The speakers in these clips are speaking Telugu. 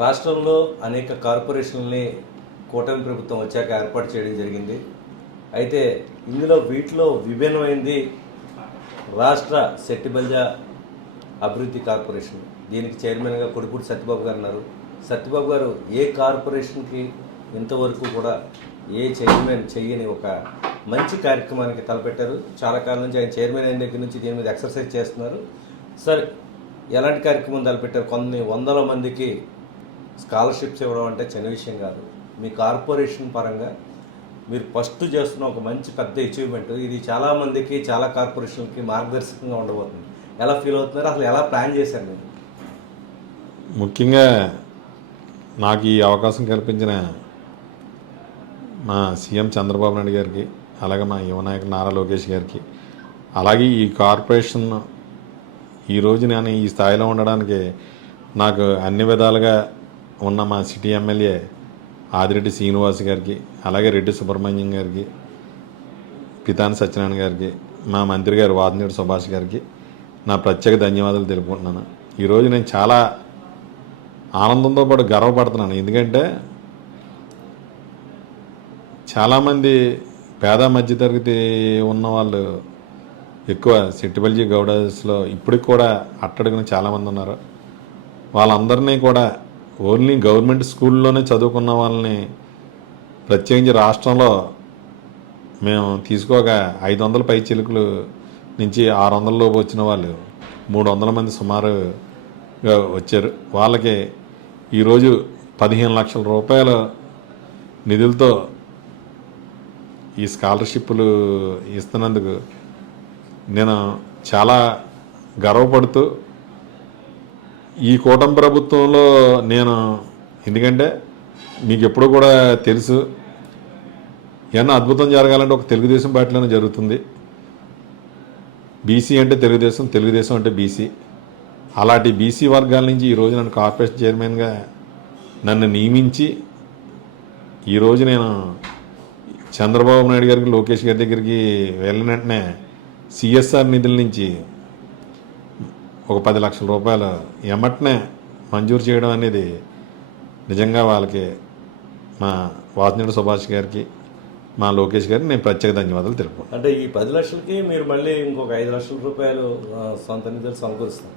రాష్ట్రంలో అనేక కార్పొరేషన్లని కూటమి ప్రభుత్వం వచ్చాక ఏర్పాటు చేయడం జరిగింది. అయితే ఇందులో వీటిలో విభిన్నమైంది రాష్ట్ర శెట్టిబల్జ అభివృద్ధి కార్పొరేషన్. దీనికి చైర్మన్గా కొడుపూడి సత్యబాబు గారు ఉన్నారు సత్యబాబు గారు ఏ కార్పొరేషన్కి ఇంతవరకు కూడా ఏ చైర్మన్ చేయని ఒక మంచి కార్యక్రమానికి తలపెట్టారు. చాలా కాలం నుంచి ఆయన చైర్మన్ అయిన దగ్గర నుంచి దీని మీద ఎక్సర్సైజ్ చేస్తున్నారు. సార్ ఎలాంటి కార్యక్రమం తలపెట్టారు? కొన్ని వందల మందికి స్కాలర్షిప్స్ ఇవ్వడం అంటే చిన్న విషయం కాదు. మీ కార్పొరేషన్ పరంగా మీరు ఫస్ట్ చేస్తున్న ఒక మంచి పెద్ద అచీవ్మెంట్ ఇది చాలా మందికి చాలా కార్పొరేషన్కి మార్గదర్శకంగా ఉండబోతుంది. ఎలా ఫీల్ అవుతున్నారు? అసలు ఎలా ప్లాన్ చేశారు మీరు? ముఖ్యంగా నాకు ఈ అవకాశం కల్పించిన మా సీఎం చంద్రబాబు నాయుడు గారికి అలాగే మా యువనాయకుడు నారా లోకేష్ గారికి అలాగే ఈ కార్పొరేషన్ ఈరోజు నేను ఈ స్థాయిలో ఉండడానికి నాకు అన్ని విధాలుగా ఉన్న మా సిటీ ఎమ్మెల్యే ఆదిరెడ్డి శ్రీనివాస్ గారికి అలాగే రెడ్డి సుబ్రహ్మణ్యం గారికి పితాని సత్యనారాయణ గారికి మా మంత్రి గారు వాదినేడు సుభాష్ గారికి నా ప్రత్యేక ధన్యవాదాలు తెలుపుకుంటున్నాను. ఈరోజు నేను చాలా ఆనందంతో పాటు గర్వపడుతున్నాను. ఎందుకంటే చాలామంది పేద మధ్యతరగతి ఉన్న వాళ్ళు ఎక్కువ సెట్టిబల్జీ గౌడస్లో ఇప్పటికి కూడా అట్టడుగున చాలామంది ఉన్నారు. వాళ్ళందరినీ కూడా ఓన్లీ గవర్నమెంట్ స్కూల్లోనే చదువుకున్న వాళ్ళని ప్రత్యేకించి రాష్ట్రంలో మేము తీసుకోక ఐదు వందల పై చిలుకలు నుంచి ఆరు వందలలోపు వచ్చిన వాళ్ళు మూడు వందల మంది సుమారుగా వచ్చారు. వాళ్ళకి ఈరోజు పదిహేను లక్షల రూపాయల నిధులతో ఈ స్కాలర్షిప్లు ఇస్తున్నందుకు నేను చాలా గర్వపడుతూ ఈ కూటమి ప్రభుత్వంలో నేను ఎందుకంటే మీకు ఎప్పుడు కూడా తెలుసు ఏమన్నా అద్భుతం జరగాలంటే ఒక తెలుగుదేశం పార్టీలోనే జరుగుతుంది. బీసీ అంటే తెలుగుదేశం తెలుగుదేశం అంటే బీసీ. అలాంటి బీసీ వర్గాల నుంచి ఈరోజు నన్ను కార్పొరేషన్ చైర్మన్గా నన్ను నియమించి ఈరోజు నేను చంద్రబాబు నాయుడు గారికి లోకేష్ గారి దగ్గరికి వెళ్ళిన వెంటనే సిఎస్ఆర్ నిధుల నుంచి ఒక పది లక్షల రూపాయలు ఎమ్మటనే మంజూరు చేయడం అనేది నిజంగా వాళ్ళకి మా వాసినేడు సుభాష్ గారికి మా లోకేష్ గారికి నేను ప్రత్యేక ధన్యవాదాలు తెలుపుకుంటాను అంటే ఈ పది లక్షలకి మీరు మళ్ళీ ఇంకొక ఐదు లక్షల రూపాయలు సొంత నిధులు సమకూరుస్తారు.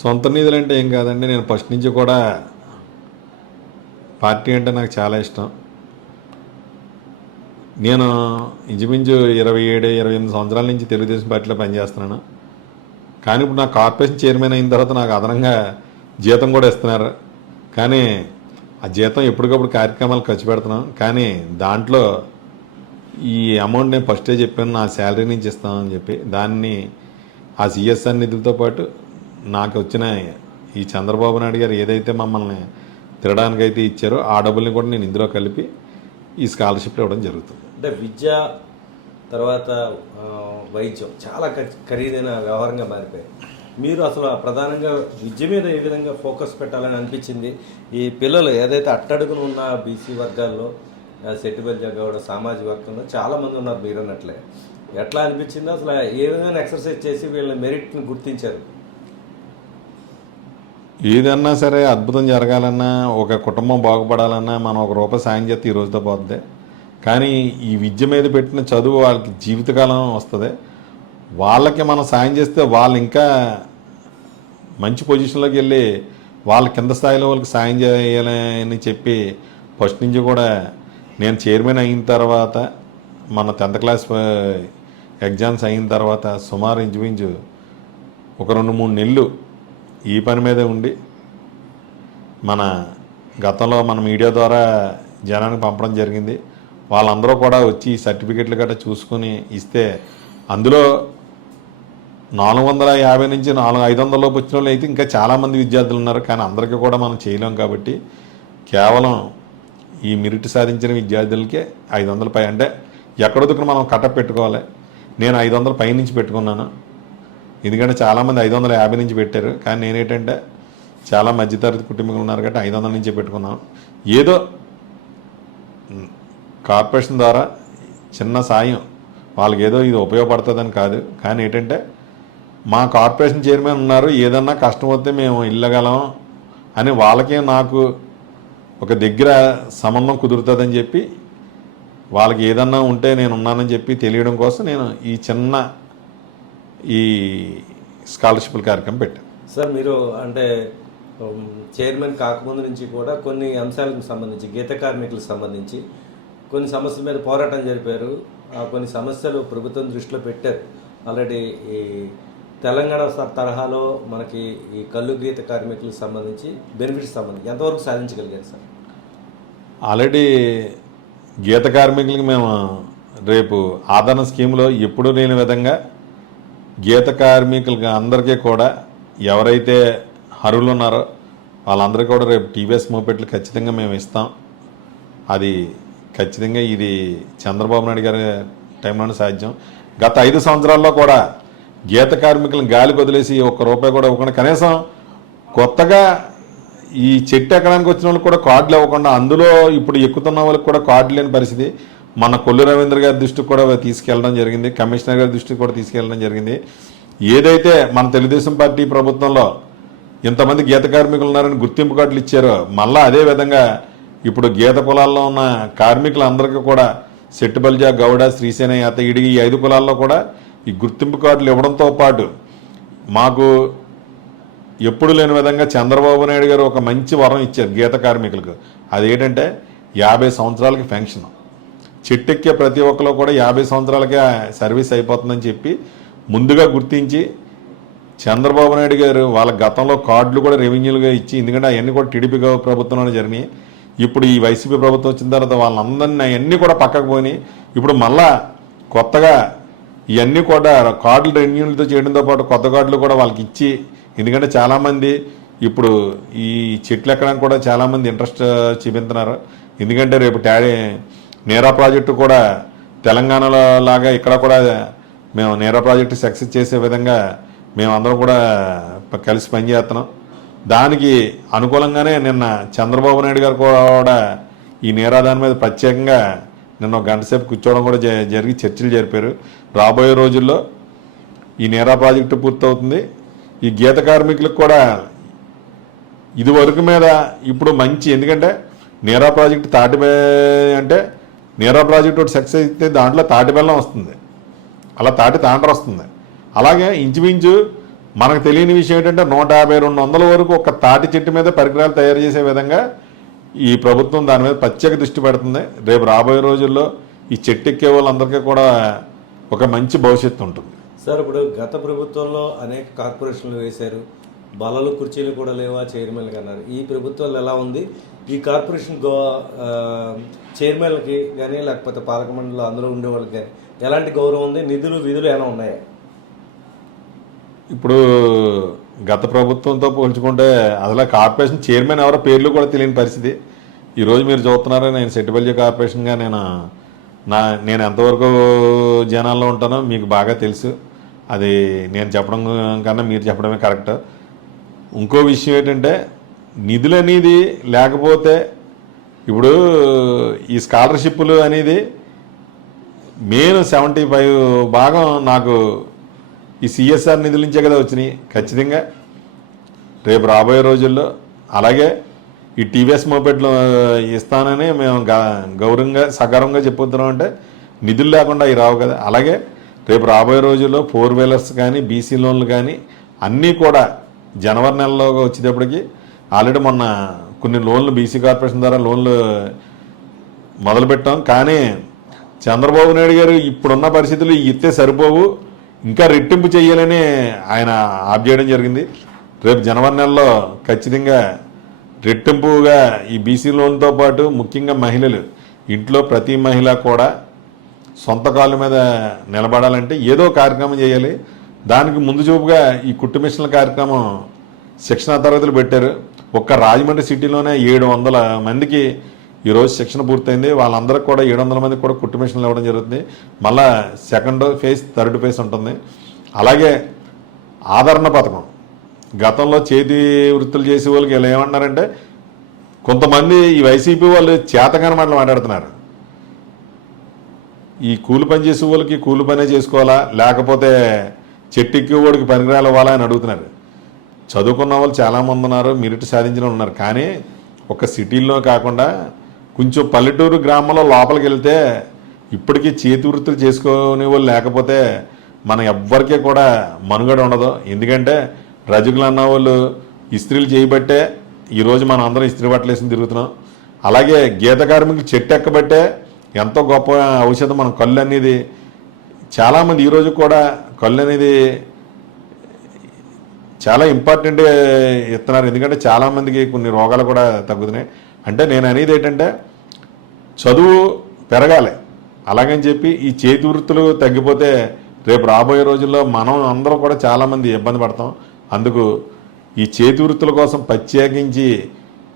సొంత నిధులు అంటే ఏం కాదండి నేను ఫస్ట్ నుంచి కూడా పార్టీ అంటే నాకు చాలా ఇష్టం. నేను ఇంచుమించు ఇరవై ఏడు ఇరవై ఎనిమిది సంవత్సరాల నుంచి తెలుగుదేశం పార్టీలో పనిచేస్తున్నాను. కానీ ఇప్పుడు నా కార్పొరేషన్ చైర్మన్ అయిన తర్వాత నాకు అదనంగా జీతం కూడా ఇస్తున్నారు. కానీ ఆ జీతం ఎప్పటికప్పుడు కార్యక్రమాలు ఖర్చు పెడుతున్నాం. కానీ దాంట్లో ఈ అమౌంట్ నేను ఫస్టే చెప్పాను నా శాలరీ నుంచి ఇస్తామని చెప్పి దాన్ని ఆ సిఎస్ఆర్ నిధులతో పాటు నాకు వచ్చిన ఈ చంద్రబాబు నాయుడు గారు ఏదైతే మమ్మల్ని తినడానికైతే ఇచ్చారో ఆ డబ్బుల్ని కూడా నేను ఇందులో కలిపి ఈ స్కాలర్షిప్లు ఇవ్వడం జరుగుతుంది. అంటే విద్య తర్వాత వైద్యం. చాలా ఖరీదైన వ్యవహారంగా మారిపోయాయి. మీరు అసలు ప్రధానంగా విద్య మీద ఏ విధంగా ఫోకస్ పెట్టాలని అనిపించింది? ఈ పిల్లలు ఏదైతే అట్టడుగున ఉన్న బీసీ వర్గాల్లో ఆ, సెట్టిబల్జ గౌడ సామాజిక వర్గంలో చాలా మంది ఉన్నారు మీరు అన్నట్లే ఎట్లా అనిపించిందో అసలు ఏ విధంగా ఎక్సర్సైజ్ చేసి వీళ్ళ మెరిట్ని గుర్తించారు? ఏదన్నా సరే అద్భుతం జరగాలన్నా ఒక కుటుంబం బాగుపడాలన్నా మనం ఒక రూపాయి సాయం చేస్తే ఈ రోజుతో పోతుంది కానీ ఈ విద్య మీద పెట్టిన చదువు వాళ్ళకి జీవితకాలం వస్తుంది. వాళ్ళకి మనం సాయం చేస్తే వాళ్ళు ఇంకా మంచి పొజిషన్లోకి వెళ్ళి వాళ్ళ కింద స్థాయిలో వాళ్ళకి సాయం చేయాలని చెప్పి ఫస్ట్ నుంచి కూడా నేను చైర్మన్ అయిన తర్వాత మన టెన్త్ క్లాస్ ఎగ్జామ్స్ అయిన తర్వాత సుమారు ఇంచుమించు ఒక రెండు మూడు నెలలు ఈ పని మీదే ఉండి మన గతంలో మన మీడియా ద్వారా జనానికి పంపడం జరిగింది. వాళ్ళందరూ కూడా వచ్చి సర్టిఫికెట్లు గట్రా చూసుకొని ఇస్తే అందులో నాలుగు వందల యాభై నుంచి నాలుగు ఐదు వందలలోపు వచ్చిన వాళ్ళు అయితే ఇంకా చాలామంది విద్యార్థులు ఉన్నారు. కానీ అందరికీ కూడా మనం చేయలేం కాబట్టి కేవలం ఈ మెరిట్ సాధించిన విద్యార్థులకే ఐదు వందల పై అంటే ఎక్కడో దిక్కున మనం కట్ట పెట్టుకోవాలి. నేను ఐదు వందల పై నుంచి పెట్టుకున్నాను. ఎందుకంటే చాలామంది ఐదు వందల యాభై నుంచి పెట్టారు. కానీ నేనేంటంటే చాలా మధ్యతరగతి కుటుంబీకులు ఉన్నారు కాబట్టి ఐదు వందల నుంచే పెట్టుకున్నాను. ఏదో కార్పొరేషన్ ద్వారా చిన్న సాయం వాళ్ళకి ఏదో ఇది ఉపయోగపడుతుందని కాదు. కానీ ఏంటంటే మా కార్పొరేషన్ చైర్మన్ ఉన్నారు ఏదన్నా కష్టం వస్తే మేము ఇల్లగలం అని వాళ్ళకే నాకు ఒక దగ్గర సంబంధం కుదురుతుందని చెప్పి వాళ్ళకి ఏదన్నా ఉంటే నేను ఉన్నానని చెప్పి తెలియడం కోసం నేను ఈ చిన్న ఈ స్కాలర్షిప్ల కార్యక్రమం పెట్టాను సార్ మీరు అంటే చైర్మన్ కాకముందు నుంచి కూడా కొన్ని అంశాలకు సంబంధించి గీత కార్మికులకు సంబంధించి కొన్ని సమస్యల మీద పోరాటం జరిపారు. కొన్ని సమస్యలు ప్రభుత్వం దృష్టిలో పెట్టారు. ఆల్రెడీ ఈ తెలంగాణ తరహాలో మనకి ఈ కళ్ళు గీత కార్మికులకు సంబంధించి బెనిఫిట్స్ సంబంధించి ఎంతవరకు సాధించగలిగారు సార్? ఆల్రెడీ గీత కార్మికులకి మేము రేపు ఆదరణ స్కీమ్లో ఎప్పుడూ లేని విధంగా గీత కార్మికులకి అందరికీ కూడా ఎవరైతే అర్హులు ఉన్నారో వాళ్ళందరికీ కూడా రేపు టీవీఎస్ మోపెట్లు ఖచ్చితంగా మేము ఇస్తాం. అది ఖచ్చితంగా ఇది చంద్రబాబు నాయుడు గారి టైంలోనే సాధ్యం. గత ఐదు సంవత్సరాల్లో కూడా గీత కార్మికులను గాలి వదిలేసి ఒక్క రూపాయి కూడా ఇవ్వకుండా కనీసం కొత్తగా ఈ చెట్టు ఎక్కడానికి వచ్చిన వాళ్ళకి కూడా కార్డులు ఇవ్వకుండా అందులో ఇప్పుడు ఎక్కుతున్న వాళ్ళకి కూడా కార్డు లేని పరిస్థితి. మన కొల్లు రవీంద్ర గారి దృష్టికి కూడా తీసుకెళ్ళడం జరిగింది. కమిషనర్ గారి దృష్టికి కూడా తీసుకెళ్ళడం జరిగింది. ఏదైతే మన తెలుగుదేశం పార్టీ ప్రభుత్వంలో ఇంతమంది గీత కార్మికులు ఉన్నారని గుర్తింపు కార్డులు ఇచ్చారో మళ్ళీ అదే విధంగా ఇప్పుడు గీత కులాల్లో ఉన్న కార్మికులందరికీ కూడా సెట్టుబల్జా గౌడ శ్రీసేన యాత ఇడిగి ఈ ఐదు కులాల్లో కూడా ఈ గుర్తింపు కార్డులు ఇవ్వడంతో పాటు మాకు ఎప్పుడు లేని విధంగా చంద్రబాబు నాయుడు గారు ఒక మంచి వరం ఇచ్చారు గీత కార్మికులకు. అదేంటంటే యాభై సంవత్సరాలకి పెన్షన్. చెట్టెక్కే ప్రతి ఒక్కరు కూడా యాభై సంవత్సరాలకే సర్వీస్ అయిపోతుందని చెప్పి ముందుగా గుర్తించి చంద్రబాబు నాయుడు గారు వాళ్ళ గతంలో కార్డులు కూడా రెవెన్యూలుగా ఇచ్చి ఎందుకంటే అవన్నీ కూడా టీడీపీ ప్రభుత్వంలో ప్రభుత్వంలోనే జరిగినాయి. ఇప్పుడు ఈ వైసీపీ ప్రభుత్వం వచ్చిన తర్వాత వాళ్ళందరినీ అవన్నీ కూడా పక్కకు పోయినాయి ఇప్పుడు మళ్ళా కొత్తగా ఇవన్నీ కూడా కార్డులు రెన్యూలతో చేయడంతో పాటు కొత్త కార్డులు కూడా వాళ్ళకి ఇచ్చి ఎందుకంటే చాలామంది ఇప్పుడు ఈ చెట్లు ఎక్కడానికి కూడా చాలామంది ఇంట్రెస్ట్ చూపిస్తున్నారు. ఎందుకంటే రేపు ట్యాడీ నేరా ప్రాజెక్టు కూడా తెలంగాణలో లాగా ఇక్కడ కూడా మేము నేరా ప్రాజెక్టు సక్సెస్ చేసే విధంగా మేమందరం కూడా కలిసి పనిచేస్తున్నాం. దానికి అనుకూలంగానే నిన్న చంద్రబాబు నాయుడు గారు కూడా ఈ నేరా దాని మీద ప్రత్యేకంగా నిన్న ఒక కూర్చోవడం కూడా జ- జరిగి చర్చలు జరిపారు. రాబోయే రోజుల్లో ఈ నేరా ప్రాజెక్టు పూర్తవుతుంది. ఈ గీత కార్మికులకు కూడా ఇది వరకు మీద ఇప్పుడు మంచి ఎందుకంటే నేరా ప్రాజెక్ట్ తాటి అంటే నేరా ప్రాజెక్ట్ ఒకటి సక్సెస్ అయితే దాంట్లో తాటి బెల్లం వస్తుంది. అలా తాటి తాండ్ర వస్తుంది. అలాగే ఇంచుమించు మనకు తెలియని విషయం ఏంటంటే నూట యాభై రెండు వందల వరకు ఒక తాటి చెట్టు మీద పరికరాలు తయారు చేసే విధంగా ఈ ప్రభుత్వం దాని మీద ప్రత్యేక దృష్టి పెడుతుంది. రేపు రాబోయే రోజుల్లో ఈ చెట్టు ఎక్కే వాళ్ళందరికీ కూడా ఒక మంచి భవిష్యత్తు ఉంటుంది. సార్ ఇప్పుడు గత ప్రభుత్వంలో అనేక కార్పొరేషన్లు వేశారు. బలలు కుర్చీలు కూడా లేవా చైర్మన్ అన్నారు. ఈ ప్రభుత్వంలో ఎలా ఉంది? ఈ కార్పొరేషన్ గో చైర్మన్లకి కానీ లేకపోతే పాలక మండలి అందులో ఉండే వాళ్ళకి కానీ ఎలాంటి గౌరవం ఉంది? నిధులు విధులు ఏమైనా ఉన్నాయా? ఇప్పుడు గత ప్రభుత్వంతో పోల్చుకుంటే అసలు కార్పొరేషన్ చైర్మన్ ఎవరో పేర్లు కూడా తెలియని పరిస్థితి. ఈరోజు మీరు చూస్తున్నారో నేను సెట్టిబల్జీ కార్పొరేషన్గా నేను నా నేను ఎంతవరకు జనాల్లో ఉంటానో మీకు బాగా తెలుసు. అది నేను చెప్పడం కన్నా మీరు చెప్పడమే కరెక్ట్. ఇంకో విషయం ఏంటంటే నిధులు అనేది లేకపోతే ఇప్పుడు ఈ స్కాలర్షిప్లు అనేది మెయిన్ సెవెంటీ ఫైవ్ భాగం నాకు ఈ సిఎస్ఆర్ నిధుల నుంచే కదా వచ్చినాయి. ఖచ్చితంగా. రేపు రాబోయే రోజుల్లో అలాగే ఈ టీవీఎస్ మోపెట్లు ఇస్తానని మేము గ- గౌరవంగా సకారంగా చెప్పుతున్నాం అంటే నిధులు లేకుండా అవి రావు కదా. అలాగే రేపు రాబోయే రోజుల్లో ఫోర్ వీలర్స్ కానీ బీసీ లోన్లు కానీ అన్నీ కూడా జనవరి నెలలో వచ్చేటప్పటికి ఆల్రెడీ మొన్న కొన్ని లోన్లు బీసీ కార్పొరేషన్ ద్వారా లోన్లు మొదలుపెట్టాం. కానీ చంద్రబాబు నాయుడు గారు ఇప్పుడున్న పరిస్థితులు ఇస్తే సరిపోవు. ఇంకా రెట్టింపు చేయాలని ఆయన ఆప్ చేయడం జరిగింది. రేపు జనవరి నెలలో ఖచ్చితంగా రెట్టింపుగా ఈ బీసీ లోన్తో పాటు ముఖ్యంగా మహిళలు ఇంట్లో ప్రతి మహిళ కూడా సొంత కాళ్ళ మీద నిలబడాలంటే ఏదో కార్యక్రమం చేయాలి. దానికి ముందు చూపుగా ఈ కుట్టు మిషన్ల కార్యక్రమం శిక్షణ తరగతులు పెట్టారు. ఒక్క రాజమండ్రి సిటీలోనే ఏడు వందల మందికి ఈరోజు శిక్షణ పూర్తయింది. వాళ్ళందరికీ కూడా ఏడు వందల మందికి కూడా కుట్టు మిషన్లు ఇవ్వడం జరుగుతుంది. మళ్ళా సెకండ్ ఫేజ్ థర్డ్ ఫేజ్ ఉంటుంది. అలాగే ఆదరణ పథకం. గతంలో చేతి వృత్తులు చేసే వాళ్ళకి ఇలా ఏమన్నారంటే కొంతమంది ఈ వైసీపీ వాళ్ళు చేతకాని మాటలు మాట్లాడుతున్నారు. ఈ కూలి పని చేసే వాళ్ళకి కూలి పనే చేసుకోవాలా? లేకపోతే చెట్టెక్కి వాడికి పనికిరాలు ఇవ్వాలా అని అడుగుతున్నారు. చదువుకున్న వాళ్ళు చాలామంది ఉన్నారు మెరిట్ సాధించిన ఉన్నారు. కానీ ఒక సిటీల్లో కాకుండా కొంచెం పల్లెటూరు గ్రామంలో లోపలికి వెళ్తే ఇప్పటికీ చేతి వృత్తులు చేసుకునే వాళ్ళు లేకపోతే మనం ఎవ్వరికీ కూడా మనుగడ ఉండదు. ఎందుకంటే రజకులు అన్న వాళ్ళు ఇస్త్రీలు చేయబట్టే ఈరోజు మనం అందరం ఇస్త్రీ బట్టలు వేసుకుని తిరుగుతున్నాం. అలాగే గీత కార్మికులు చెట్టు ఎక్కబట్టే ఎంతో గొప్ప ఔషధం మనం కళ్ళు అనేది. చాలామంది ఈరోజు కూడా కళ్ళు అనేది చాలా ఇంపార్టెంట్ ఇస్తున్నారు. ఎందుకంటే చాలామందికి కొన్ని రోగాలు కూడా తగ్గుతున్నాయి. అంటే నేను అనేది ఏంటంటే చదువు పెరగాలి. అలాగని చెప్పి ఈ చేతి వృత్తులు తగ్గిపోతే రేపు రాబోయే రోజుల్లో మనం అందరం కూడా చాలామంది ఇబ్బంది పడతాం. అందుకు ఈ చేతి వృత్తుల కోసం ప్రత్యేకించి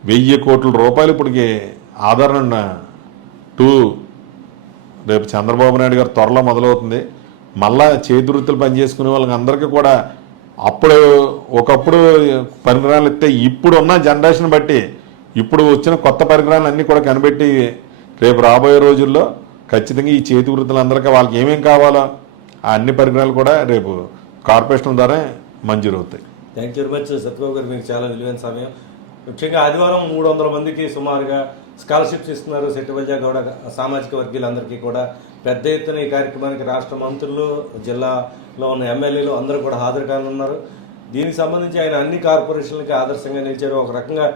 వెయ్యి కోట్ల రూపాయలు ఇప్పటికి ఆదరణ టూ రేపు చంద్రబాబు నాయుడు గారు త్వరలో మొదలవుతుంది. మళ్ళా చేతి వృత్తులు పనిచేసుకునే వాళ్ళకి అందరికీ కూడా అప్పుడు ఒకప్పుడు పరికరాలు ఇస్తే ఇప్పుడు ఉన్న జనరేషన్ బట్టి ఇప్పుడు వచ్చిన కొత్త పరికరాలు అన్నీ కూడా కనిపెట్టి రేపు రాబోయే రోజుల్లో ఖచ్చితంగా ఈ చేతి వృత్తులందరికీ వాళ్ళకి ఏమేం కావాలో ఆ అన్ని పరికరాలు కూడా రేపు కార్పొరేషన్ ద్వారా మంజూరు అవుతాయి thank you very much Satyababu garu. మీకు చాలా విలువైన సమయం. ముఖ్యంగా ఆదివారం మూడు వందల మందికి సుమారుగా స్కాలర్షిప్స్ ఇస్తున్నారు సెట్టిబల్జా గౌడ సామాజిక వర్గీయులందరికీ కూడా. పెద్ద ఎత్తున ఈ కార్యక్రమానికి రాష్ట్ర మంత్రులు జిల్లాలో ఉన్న ఎమ్మెల్యేలు అందరూ కూడా హాజరు కానున్నారు. దీనికి సంబంధించి ఆయన అన్ని కార్పొరేషన్లకి ఆదర్శంగా నిలిచారు. ఒక రకంగా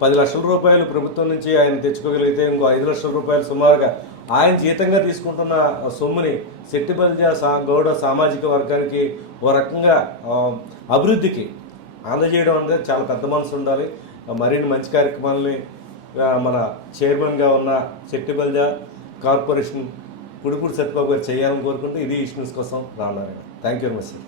పది లక్షల రూపాయలు ప్రభుత్వం నుంచి ఆయన తెచ్చుకోగలిగితే ఇంకో ఐదు లక్షల రూపాయలు సుమారుగా ఆయన జీతంగా తీసుకుంటున్న సొమ్ముని సెట్టిబల్జా సా గౌడ సామాజిక వర్గానికి ఓ రకంగా అభివృద్ధికి అందజేయడం అనేది చాలా పెద్ద మనసు ఉండాలి. మరిన్ని మంచి కార్యక్రమాలని మన చైర్మన్గా ఉన్న సెట్టిబల్జా కార్పొరేషన్ పుడుపూడి సత్యబాబు గారు చేయాలని కోరుకుంటూ ఇది ఇష్యూస్ కోసం రానారాయణ thank you very much sir